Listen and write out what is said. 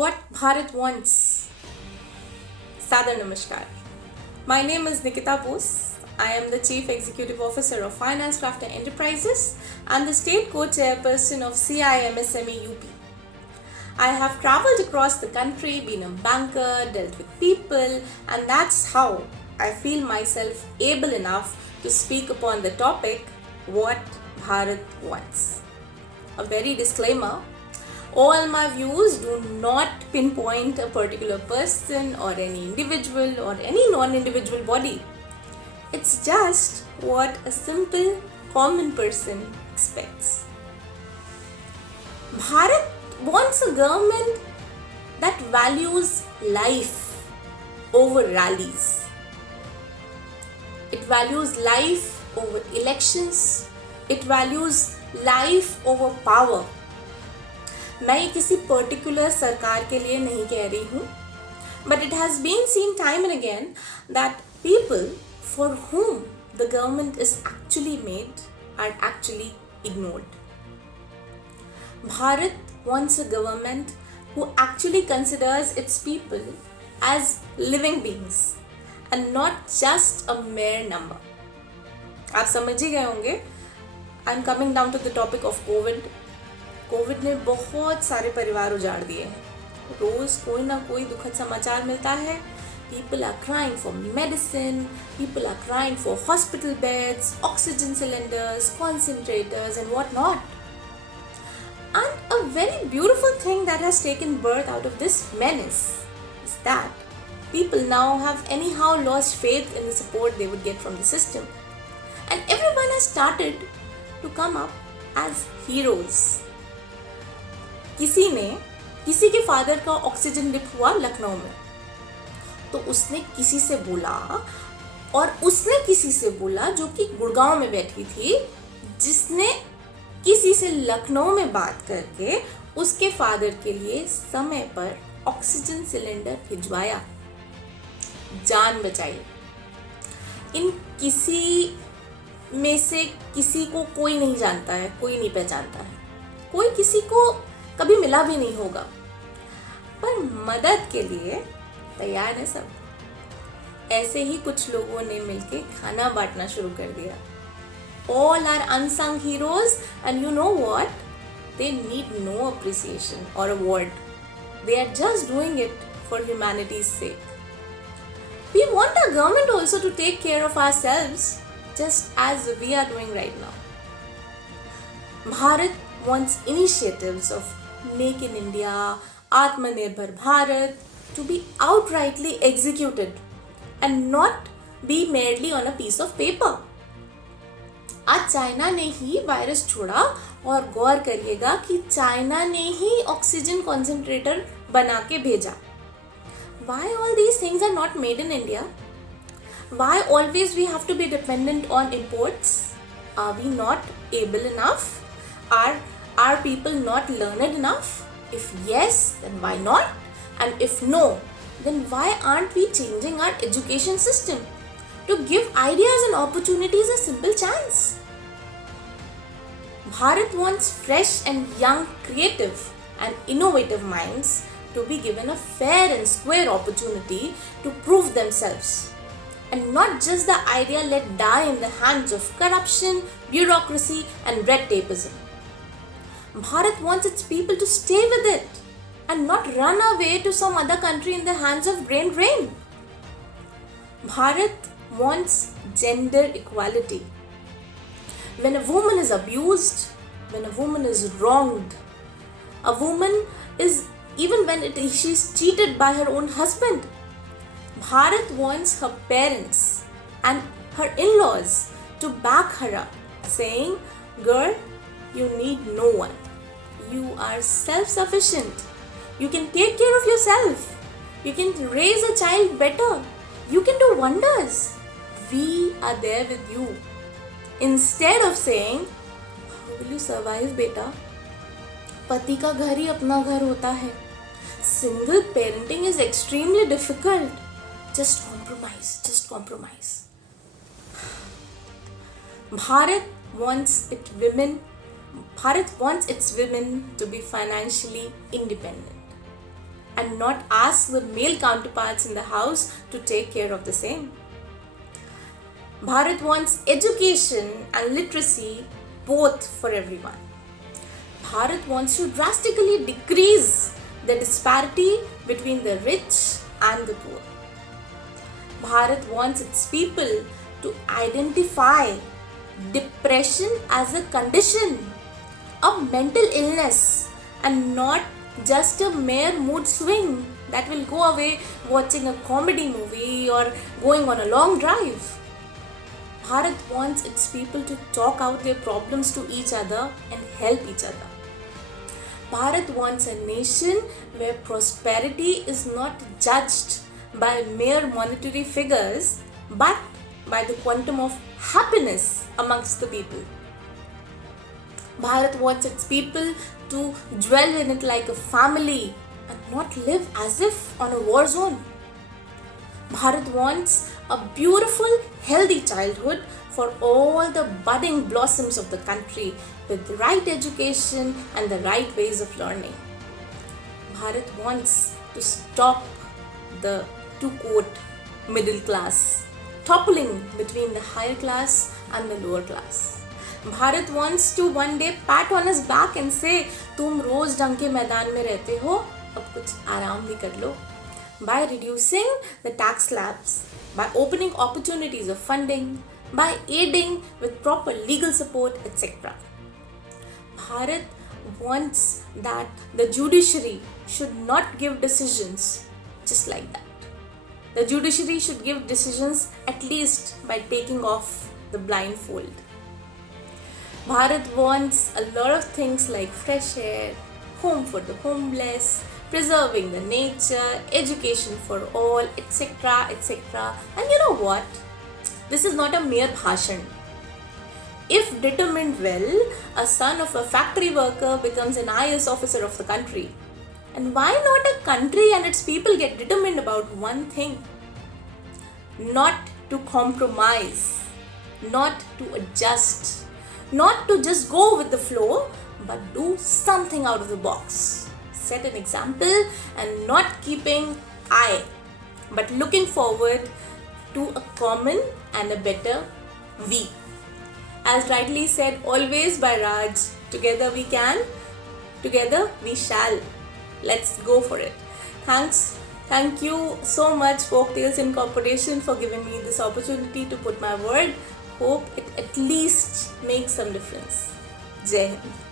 what Bharat wants. Sadar Namaskar. My name is Nikita Bose. I am the Chief Executive Officer of Finance Crafter Enterprises and the State Co-Chairperson of CIMSME UP. I have traveled across the country, been a banker, dealt with people, and that's how I feel myself able enough to speak upon the topic, what Bharat wants. A very disclaimer, all my views do not pinpoint a particular person or any individual or any non-individual body. It's just what a simple common person expects. Bharat wants a government that values life over rallies. It values life over elections. It values life over power. मैं ये किसी particular सरकार के लिए नहीं कह रही हूँ, but it has been seen time and again that people for whom the government is actually made are actually ignored. Bharat wants a government who actually considers its people as living beings and not just a mere number. आप समझ ही गए होंगे. I'm coming down to the topic of COVID. Covid ने बहुत सारे परिवार उजाड़ दिए हैं. रोज कोई ना कोई दुखद समाचार मिलता है. People are crying for medicine, people are crying for hospital beds, oxygen cylinders, concentrators and what not. And a very beautiful thing that has taken birth out of this menace is that people now have anyhow lost faith in the support they would get from the system. And everyone has started to come up as heroes. किसी के father का oxygen dip हुआ लखनऊ में, तो उसने किसी से बोला और उसने किसी से बोला जो कि गुड़गांव में बैठी थी, जिसने किसी से लखनऊ में बात करके उसके फादर के लिए समय पर ऑक्सीजन सिलेंडर भिजवाया, जान बचाई. इन किसी में से किसी को कोई नहीं जानता है, कोई नहीं पहचानता है, कोई किसी को कभी मिला भी नहीं होगा, पर मदद के लिए तैयार है सब. ऐसे ही कुछ लोगों ने मिलके खाना बांटना शुरू कर दिया. All are unsung heroes and you know what? They need no appreciation or award. They are just doing it for humanity's sake. We want our government also to take care of ourselves just as we are doing right now. Bharat wants initiatives of Make in India, Atmanirbhar Bharat to be outrightly executed and not be merely on a piece of paper. आज China ने ही virus छोड़ा और गौर करिएगा कि China ने ही oxygen concentrator बना के भेजा. Why all these things are not made in India? Why always we have to be dependent on imports? Are we not able enough? Are people not learned enough? If yes, then why not? And if no, then why aren't we changing our education system to give ideas and opportunities a simple chance? Bharat wants fresh and young, creative and innovative minds to be given a fair and square opportunity to prove themselves, and not just the idea let die in the hands of corruption, bureaucracy and red tapeism. Bharat wants its people to stay with it and not run away to some other country in the hands of brain drain. Bharat wants gender equality. When a woman is abused, when a woman is wronged, a woman is, even when she is cheated by her own husband, Bharat wants her parents and her in-laws to back her up, saying, girl, you need no one. You are self-sufficient. You can take care of yourself. You can raise a child better. You can do wonders. We are there with you. Instead of saying, how will you survive, beta? पति का घर ही अपना घर होता है. Single parenting is extremely difficult. Just compromise. Just compromise. Bharat wants its women to be financially independent. and not ask the male counterparts in the house to take care of the same. Bharat wants education and literacy both for everyone. Bharat wants to drastically decrease the disparity between the rich and the poor. Bharat wants its people to identify depression as a condition, a mental illness, and not just a mere mood swing that will go away watching a comedy movie or going on a long drive. Bharat wants its people to talk out their problems to each other and help each other. Bharat wants a nation where prosperity is not judged by mere monetary figures but by the quantum of happiness amongst the people. Bharat wants its people to dwell in it like a family and not live as if on a war zone. Bharat wants a beautiful, healthy childhood for all the budding blossoms of the country with the right education and the right ways of learning. Bharat wants to stop the, to quote, middle class, toppling between the higher class and the lower class. Bharat wants to one day pat on his back and say, तुम रोज जंग के मैदान में रहते हो, अब कुछ आराम भी कर लो. By reducing the tax slabs, by opening opportunities of funding, by aiding with proper legal support, etc. Bharat wants that the judiciary should not give decisions just like that. The judiciary should give decisions at least by taking off the blindfold. Bharat wants a lot of things like fresh air, home for the homeless, preserving the nature, education for all, etc., etc. And you know what? This is not a mere bhashan. If determined well, a son of a factory worker becomes an IAS officer of the country. And why not a country and its people get determined about one thing? Not to compromise, not to adjust, not to just go with the flow, but do something out of the box. Set an example and not keeping I, but looking forward to a common and a better we. As rightly said always by Raj, together we can, together we shall. Let's go for it. Thank you so much Folktales Incorporation for giving me this opportunity to put my word. Hope it at least makes some difference. Jai Hind.